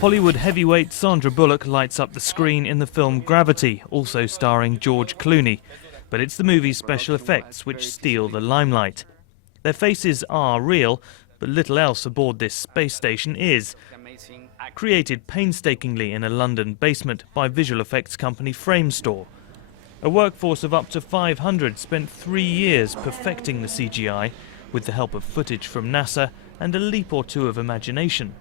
Hollywood heavyweight Sandra Bullock lights up the screen in the film Gravity, also starring George Clooney. But it's the movie's special effects which steal the limelight. Their faces are real, but little else aboard this space station is. Created painstakingly in a London basement by visual effects company Framestore. A workforce of up to 500 spent 3 years perfecting the CGI with the help of footage from NASA and a leap or two of imagination.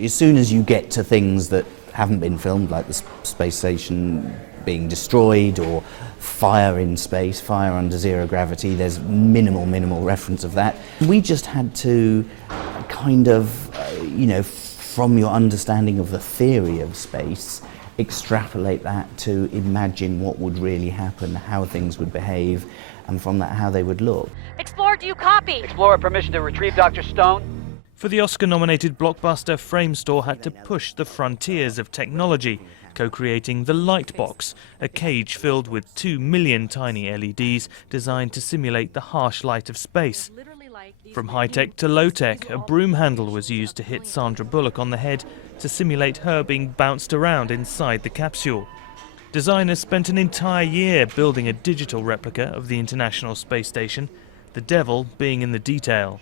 As soon as you get to things that haven't been filmed, like the space station being destroyed or fire in space, fire under zero gravity, there's minimal reference of that. We just had to kind of, from your understanding of the theory of space, extrapolate that to imagine what would really happen, how things would behave, and from that how they would look. Explorer, do you copy? Explorer, permission to retrieve Dr. Stone. For the Oscar-nominated blockbuster, Framestore had to push the frontiers of technology, co-creating the Lightbox, a cage filled with 2 million tiny LEDs designed to simulate the harsh light of space. From high-tech to low-tech, a broom handle was used to hit Sandra Bullock on the head to simulate her being bounced around inside the capsule. Designers spent an entire year building a digital replica of the International Space Station, the devil being in the detail.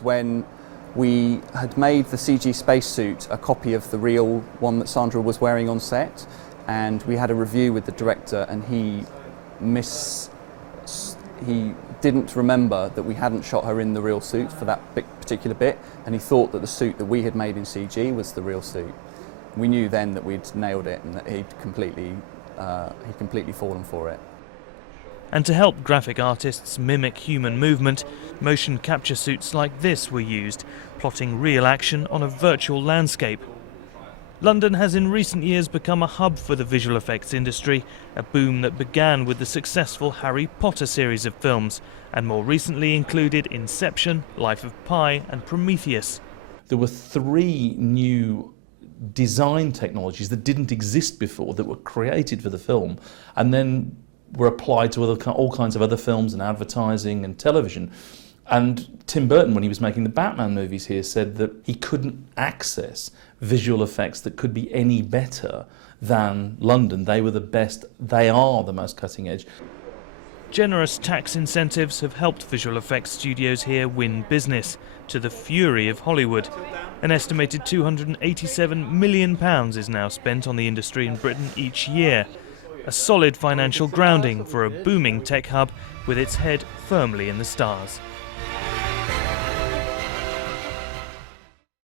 When we had made the CG spacesuit a copy of the real one that Sandra was wearing on set, and we had a review with the director, and he didn't remember that we hadn't shot her in the real suit for that particular bit, and he thought that the suit that we had made in CG was the real suit. We knew then that we'd nailed it and that he'd completely fallen for it. And to help graphic artists mimic human movement, motion capture suits like this were used, plotting real action on a virtual landscape. London has in recent years become a hub for the visual effects industry, a boom that began with the successful Harry Potter series of films, and more recently included Inception, Life of Pi, and Prometheus. There were 3 new design technologies that didn't exist before that were created for the film, and then were applied to all kinds of other films and advertising and television. And Tim Burton, when he was making the Batman movies here, said that he couldn't access visual effects that could be any better than London. They were the best, they are the most cutting edge. Generous tax incentives have helped visual effects studios here win business, to the fury of Hollywood. An estimated £287 million is now spent on the industry in Britain each year. A solid financial grounding for a booming tech hub with its head firmly in the stars.